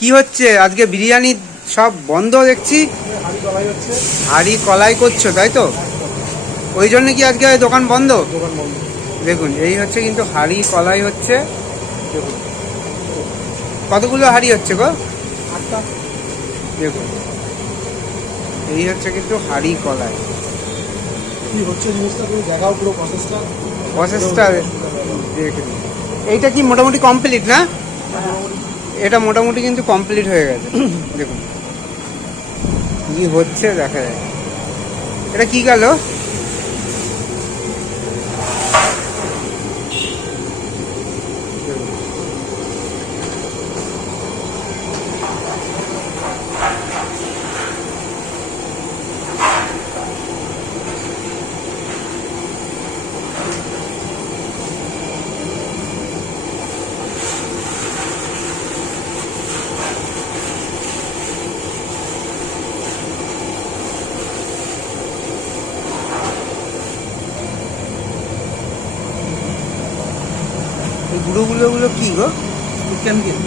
কি হচ্ছে আজকে? বিরিয়ানি সব বন্ধ দেখছি। হাঁড়ি কলাই করছো তাই তো? ওই জন্য কি আজকে দোকান বন্ধ? দেখুন এই হচ্ছে কিন্তু হাঁড়ি কলাই হচ্ছে। দেখুন কতগুলো হাঁড়ি হচ্ছে গো? দেখুন এই হচ্ছে কিন্তু হাঁড়ি কলাই। প্রসেসটা দেখে নিন। এইটা কি মোটামুটি কমপ্লিট না? এটা মোটামুটি কিন্তু কমপ্লিট হয়ে গেছে। দেখুন কি হচ্ছে দেখা যায়। এটা কি গেল? এই গুঁড়োগুলো কি গো? কেমিক্যাল।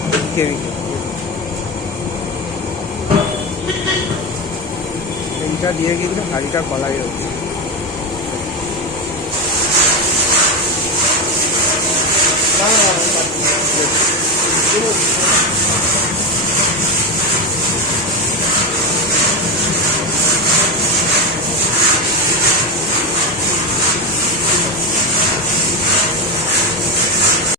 এইটা দিয়ে কিন্তু হাঁড়িটা কলাই হচ্ছে।